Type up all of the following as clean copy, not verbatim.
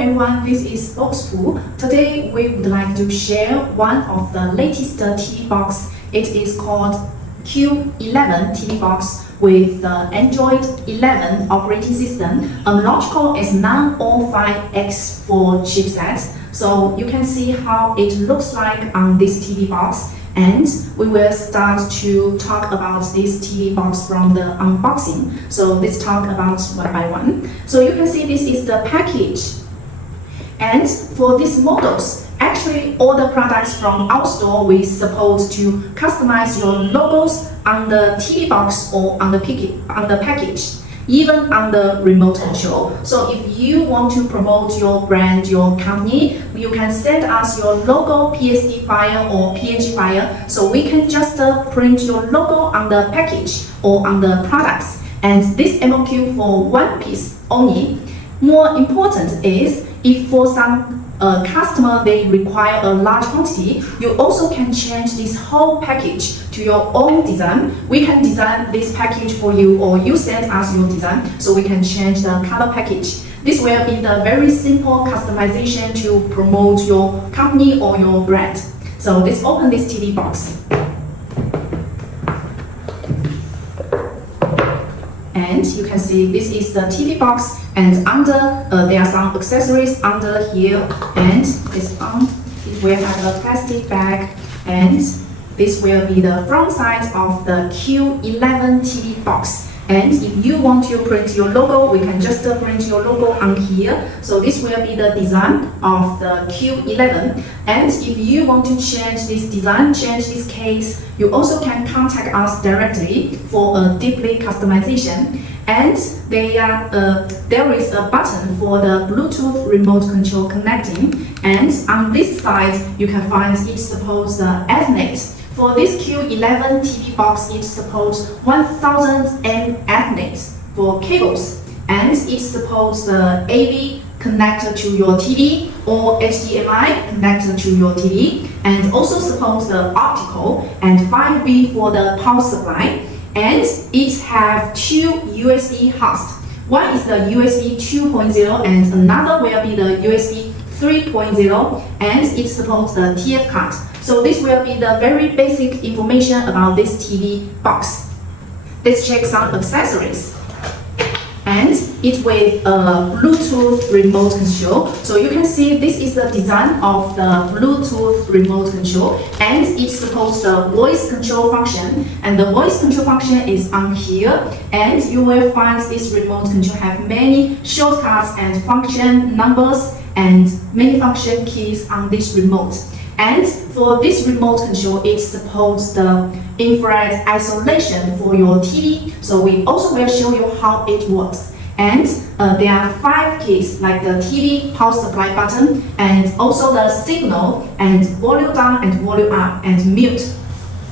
everyone, this is BOXPUT. Today we would like to share one of the latest TV box. It is called Q11 TV box with the Android 11 operating system, Amlogic S905X4 chipset. So you can see how it looks like on this TV box. And we will start to talk about this TV box from the unboxing. So let's talk about one by one. So you can see this is the package. And for these models, actually all the products from our store, we suppose to customize your logos on the TV box or on the package, even on the remote control. So if you want to promote your brand, your company, you can send us your logo PSD file or PNG file. So we can just print your logo on the package or on the products. And this MOQ for one piece only. More important is if for some customer they require a large quantity, you also can change this whole package to your own design. We can design this package for you, or you send us your design, so we can change the color package. This will be the very simple customization to promote your company or your brand. So let's open this TV box. And you can see this is the TV box, and under there are some accessories under here, and it will have a plastic bag, and this will be the front side of the Q11 TV box. And if you want to print your logo, we can just print your logo on here. So this will be the design of the Q11. And if you want to change this design, change this case, you also can contact us directly for a deeply customization. And there is a button for the Bluetooth remote control connecting. And on this side, you can find it supports the Ethernet. For this Q11 TV box, it supports 1000 M Ethernet for cables, and it supports the AV connector to your TV or HDMI connector to your TV, and also supports the optical and 5B for the power supply. And it has two USB hosts. One is the USB 2.0 and another will be the USB 3.0, and it supports the TF card. So this will be the very basic information about this TV box. Let's check some accessories. And it with a Bluetooth remote control. So you can see this is the design of the Bluetooth remote control, and it supports the voice control function. And the voice control function is on here, and you will find this remote control have many shortcuts and function numbers and many function keys on this remote. And for this remote control, it supports the infrared isolation for your TV. So we also will show you how it works. And there are 5 keys like the TV power supply button, and also the signal and volume down and volume up and mute.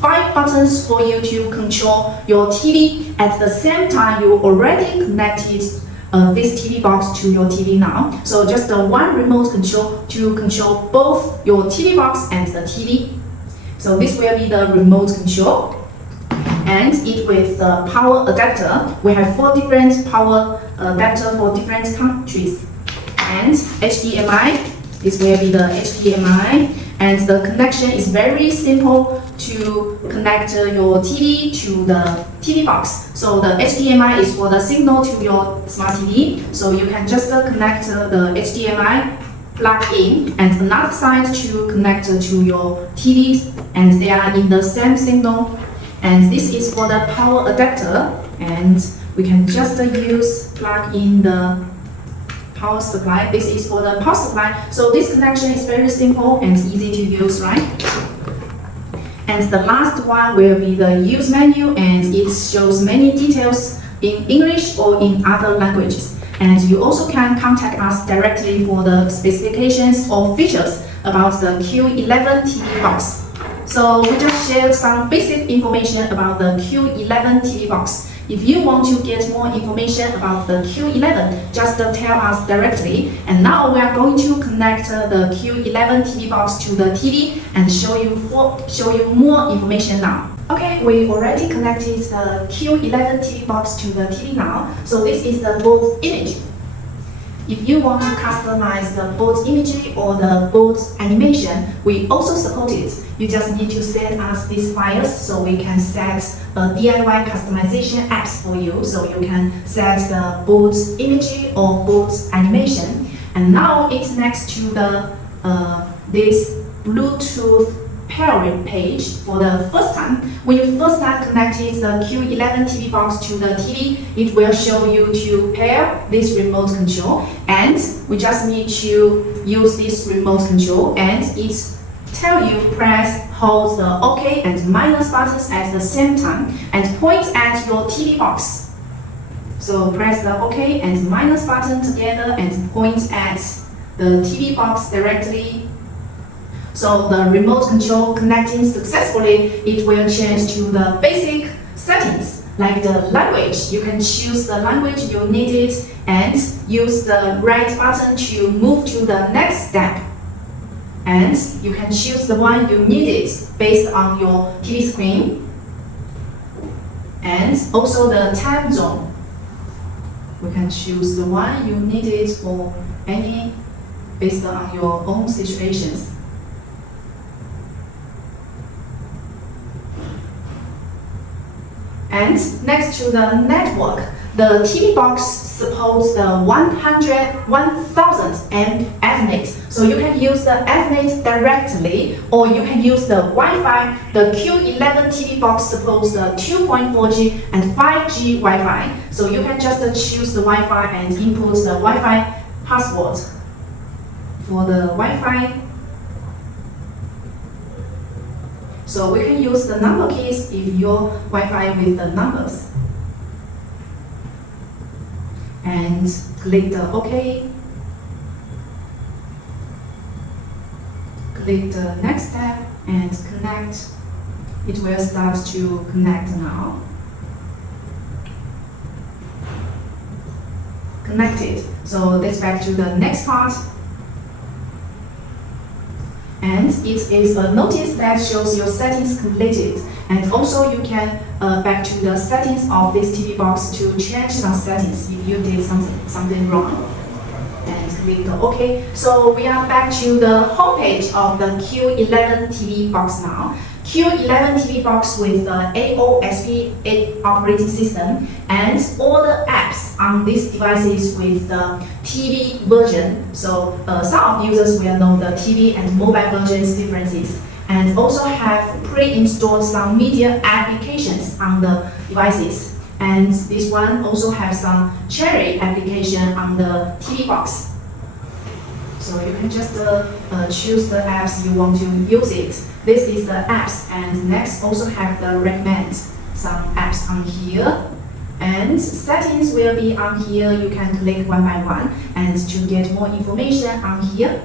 5 buttons for you to control your TV. At the same time, you already connected this TV box to your TV now. So just one remote control to control both your TV box and the TV. So this will be the remote control. And it with the power adapter. We have 4 different power adapters for different countries. And HDMI, this will be the HDMI. And the connection is very simple to connect your TV to the TV box. So the HDMI is for the signal to your smart TV. So you can just connect the HDMI plug in, and another side to connect to your TVs, and they are in the same signal. And this is for the power adapter, and we can just plug in the power supply. This is for the power supply. So this connection is very simple and easy to use, right? And the last one will be the use menu, and it shows many details in English or in other languages. And you also can contact us directly for the specifications or features about the Q11 TV box. So we just shared some basic information about the Q11 TV box. If you want to get more information about the Q11, just tell us directly. And now we are going to connect the Q11 TV box to the TV and show you more information now. Okay, we already connected the Q11 TV box to the TV now. So this is the both image. If you want to customize the boot imagery or the boot animation, we also support it. You just need to send us these files so we can set DIY customization apps for you, so you can set the boot imagery or boot animation. And now it's next to the this Bluetooth pairing page for the first time. When you first time connected the Q11 TV box to the TV, it will show you to pair this remote control, and we just need to use this remote control, and it tell you press, hold the OK and minus buttons at the same time and point at your TV box. So press the OK and minus button together and point at the TV box directly. So the remote control connecting successfully, it will change to the basic settings, like the language. You can choose the language you needed and use the right button to move to the next step. And you can choose the one you needed based on your TV screen. And also the time zone. We can choose the one you needed for any based on your own situations. And next to the network, the TV box supports the 1000 amp Ethernet. So you can use the Ethernet directly, or you can use the Wi-Fi. The Q11 TV box supports the 2.4G and 5G Wi-Fi. So you can just choose the Wi-Fi and input the Wi-Fi password. For the Wi-Fi, so we can use the number keys if your Wi-Fi with the numbers. And click the OK. Click the next step and connect. It will start to connect now. Connected. So let's back to the next part. And it is a notice that shows your settings completed. And also you can back to the settings of this TV box to change some settings if you did something wrong. And click the OK. So we are back to the home page of the Q11 TV box now. Q11 TV box with the AOSP operating system and all the apps on these devices with the TV version. So some of users will know the TV and mobile versions differences, and also have pre-installed some media applications on the devices. And this one also has some cherry application on the TV box. So you can just choose the apps you want to use it. This is the apps, and next also have the recommend some apps on here. And settings will be on here. You can click one by one and to get more information on here.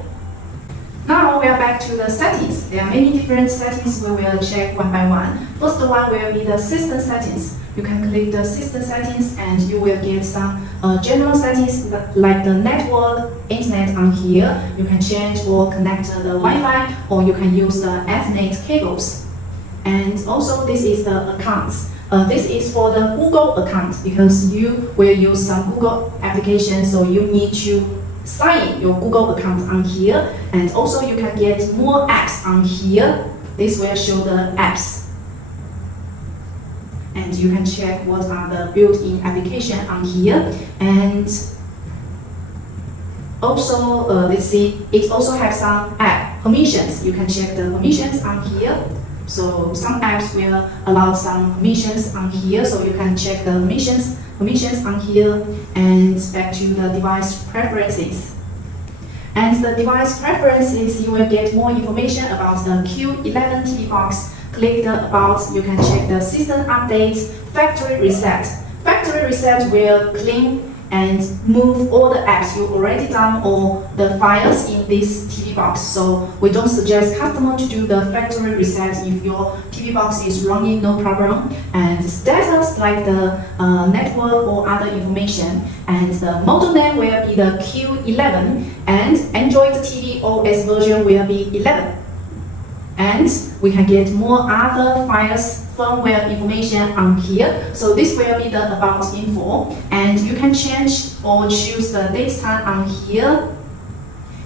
Now we are back to the settings. There are many different settings we will check one by one. First one will be the system settings. You can click the system settings and you will get some general settings like the network, internet on here. You can change or connect the Wi-Fi, or you can use the Ethernet cables. And also this is the accounts. This is for the Google account because you will use some Google application, so you need to sign in your Google account on here. And also you can get more apps on here. This will show the apps. And you can check what are the built-in application on here. And also, let's see, it also has some app permissions. You can check the permissions on here. So some apps will allow some permissions on here, so you can check the permissions on here. And back to the device preferences. And the device preferences, you will get more information about the Q11 TV box. Click the About, you can check the system updates, factory reset. Factory reset will clean and move all the apps you already done or the files in this TV box. So we don't suggest customer to do the factory reset if your TV box is running no problem. And status like the network or other information. And the model name will be the Q11 and Android TV OS version will be 11. And we can get more other files, firmware information on here. So this will be the about info, and you can change or choose the date time on here.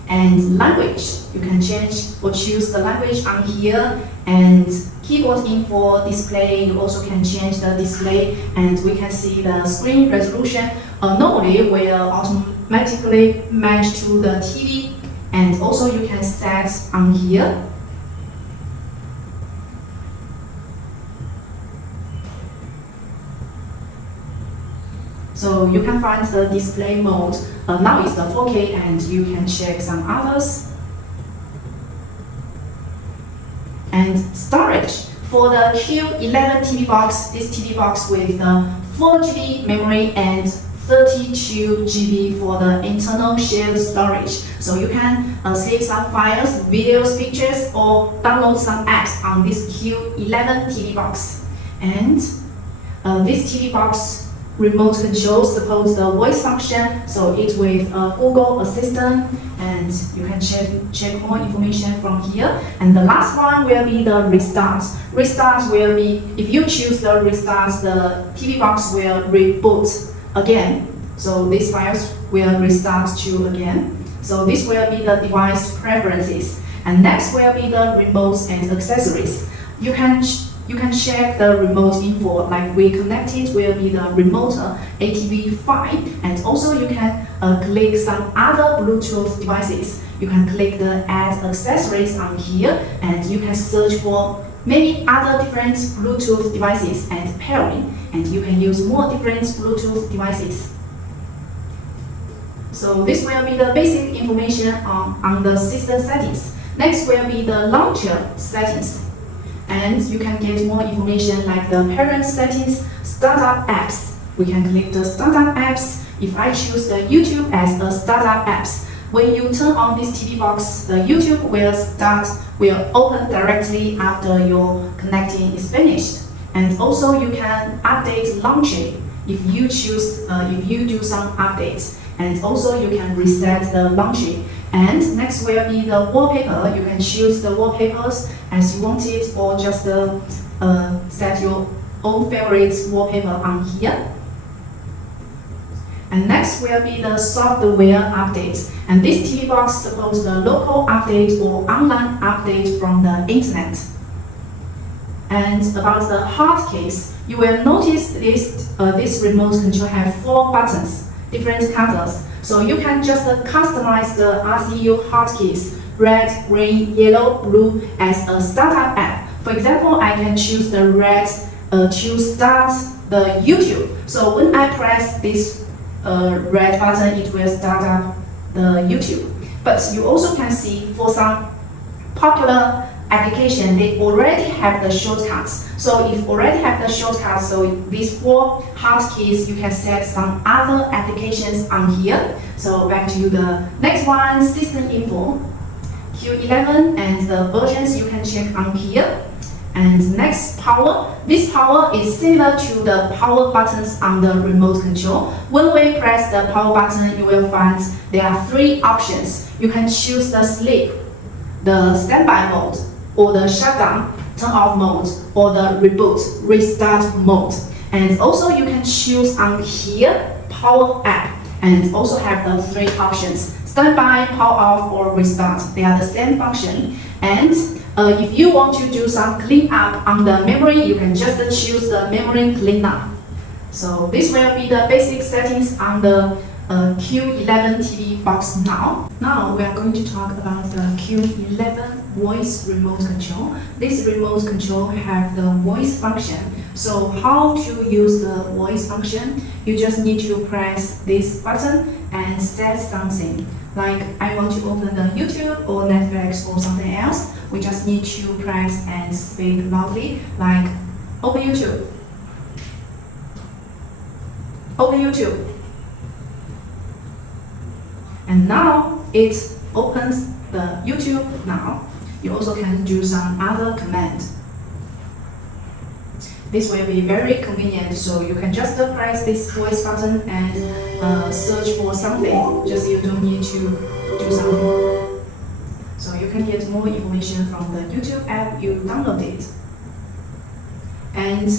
And language, you can change or choose the language on here. And keyboard info display, you also can change the display, and we can see the screen resolution. Normally will automatically match to the TV, and also you can set on here. So you can find the display mode. Now it's the 4K, and you can check some others. And storage. For the Q11 TV box, this TV box with 4 GB memory and 32 GB for the internal shared storage. So you can save some files, videos, pictures, or download some apps on this Q11 TV box. And this TV box remote control supports the voice function, so it's with Google Assistant, and you can check more information from here. And the last one will be the restart. Restart will be, if you choose the restart, the TV box will reboot again. So these files will restart to again. So this will be the device preferences. And next will be the remotes and accessories. You can check the remote info, like we connected will be the remote ATV5, and also you can click some other Bluetooth devices. You can click the add accessories on here, and you can search for many other different Bluetooth devices and pairing, and you can use more different Bluetooth devices. So this will be the basic information on the system settings. Next will be the launcher settings. And you can get more information like the parent settings, startup apps. We can click the startup apps. If I choose the YouTube as a startup apps, when you turn on this TV box, the YouTube will open directly after your connecting is finished. And also you can update launcher if you do some updates. And also you can reset the launcher. And next will be the wallpaper. You can choose the wallpapers as you want it, or just set your own favorite wallpaper on here. And next will be the software update. And this TV box supports the local update or online update from the internet. And about the hotkeys, you will notice this remote control has 4 buttons, different colors. So you can just customize the RCU hotkeys, red, green, yellow, blue, as a startup app. For example, I can choose the red to start the YouTube. So when I press this red button, it will start up the YouTube. But you also can see for some popular application, they already have the shortcuts. So if already have the shortcuts, so these 4 hotkeys, you can set some other applications on here. So back to the next one, system info, Q11, and the versions you can check on here. And next, power. This power is similar to the power buttons on the remote control. When we press the power button, you will find there are 3 options. You can choose the sleep, the standby mode, or the shutdown, turn off mode, or the reboot, restart mode. And also you can choose on here, power app, and also have the 3 options, standby, power off, or restart. They are the same function. And if you want to do some cleanup on the memory, you can just choose the memory cleanup. So this will be the basic settings on the Q11 TV box now. Now we are going to talk about the Q11 voice remote control. This remote control have the voice function. So how to use the voice function? You just need to press this button and set something. Like I want to open the YouTube or Netflix or something else. We just need to press and speak loudly, like open YouTube. Open YouTube. And now it opens the YouTube now. You also can do some other command. This will be very convenient, so you can just press this voice button and search for something. Just you don't need to do something. So you can get more information from the YouTube app you downloaded. And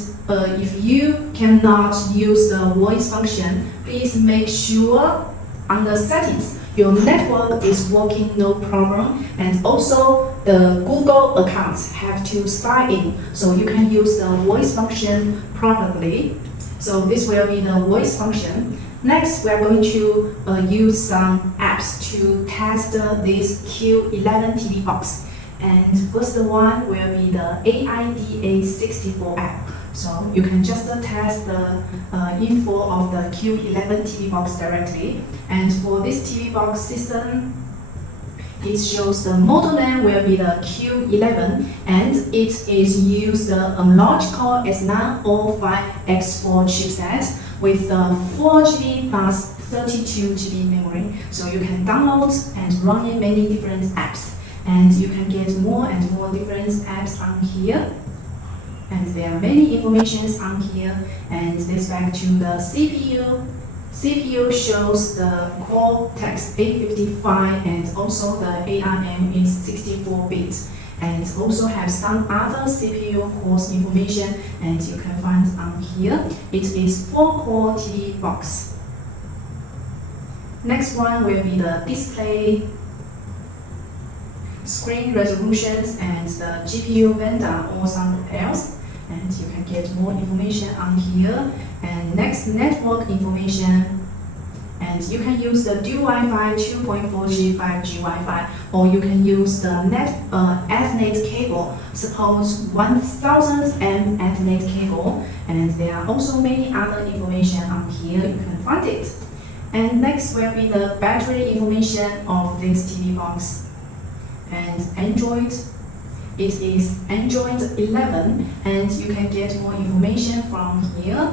if you cannot use the voice function, please make sure on the settings your network is working no problem, and also the Google accounts have to sign in so you can use the voice function properly. So this will be the voice function. Next, we are going to use some apps to test this Q11 TV box. And first one will be the AIDA64 app. So you can just test the info of the Q11 TV box directly. And for this TV box system, it shows the model name will be the Q11, and it is used the Amlogic S905X4 chipset with 4GB plus 32GB memory. So you can download and run in many different apps. And you can get more and more different apps on here. And there are many informations on here. And this back to the CPU. CPU shows the Cortex A55 and also the ARM is 64-bit. And also have some other CPU cores information, and you can find on here. It is 4-core TV box. Next one will be the display, screen resolutions, and the GPU vendor or something else. And you can get more information on here. And next, network information. And you can use the dual Wi-Fi 2.4G 5G Wi-Fi, or you can use the Ethernet cable. Suppose 1000 M Ethernet cable. And there are also many other information on here. You can find it. And next will be the battery information of this TV box. And Android, it is Android 11, and you can get more information from here.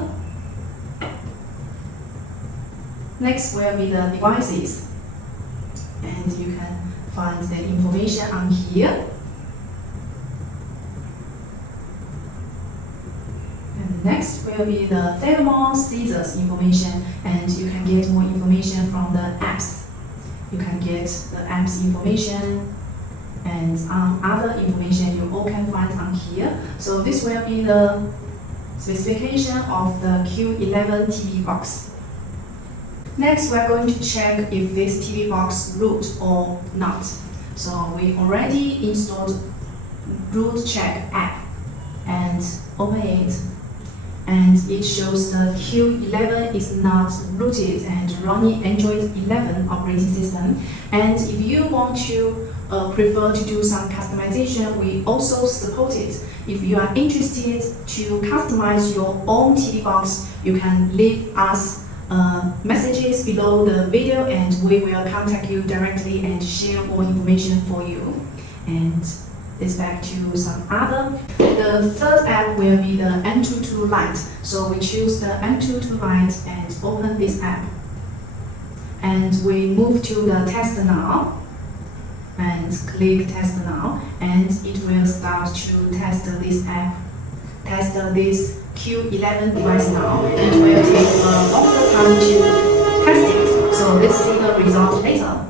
Next will be the devices, and you can find the information on here. And next will be the thermal scissors information, and you can get more information from the apps. You can get the apps information and other information you all can find on here. So this will be the specification of the Q11 TV box. Next, we are going to check if this TV box root or not. So we already installed root check app and open it. And it shows the Q11 is not rooted and running Android 11 operating system. And if you want to prefer to do some customization, we also support it. If you are interested to customize your own TV box, you can leave us messages below the video, and we will contact you directly and share more information for you. And it's back to some other. The third app will be the M22 Lite. So we choose the M22 Lite and open this app. And we move to the test now. And click test now. And it will start to test this app. Test this Q11 device now. It will take a longer time to test it. So let's see the result later.